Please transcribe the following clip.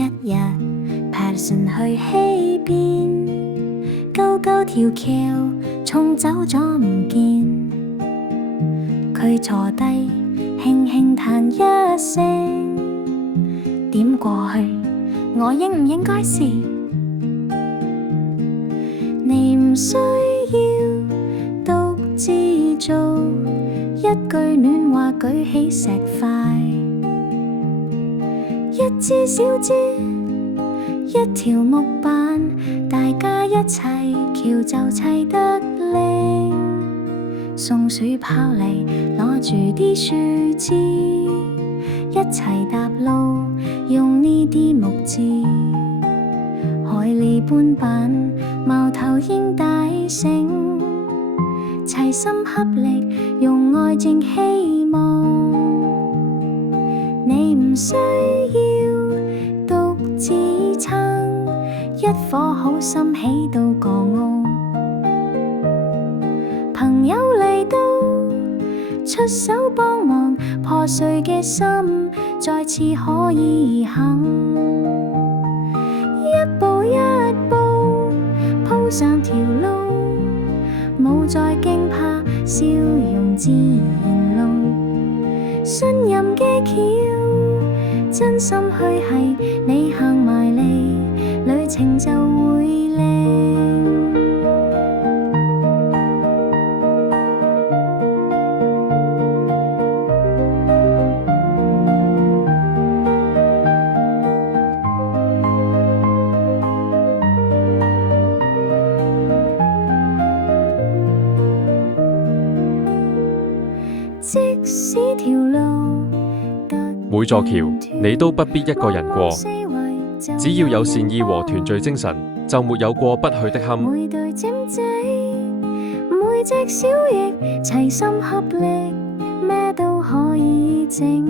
一日 Patterson 去溪邊，舊舊條橋沖走咗唔見。佢坐低輕輕嘆一聲，點過去我應唔應該試？你唔需要獨自做，一句暖話舉起石塊，一支小枝，一條木板，大家一齊橋就砌得靚。松鼠跑嚟攞住啲樹枝，一齊搭路用呢啲木枝。海狸搬板，貓頭鷹大繩，齊心合力用愛證希望。你唔需要獨自撐，一顆好心起到個屋。朋友嚟到出手幫忙，破碎嘅心再次可以行。一步一步鋪上條路，冇再驚怕，笑容自然露。信任嘅橋，真心去係，你行埋嚟，旅程就會靚。即使條路每座橋你都不必一個人過，只要有善意和團聚精神，就沒有過不去的坎。每對尖仔，每隻小翼，齊心合力，咩都可以整。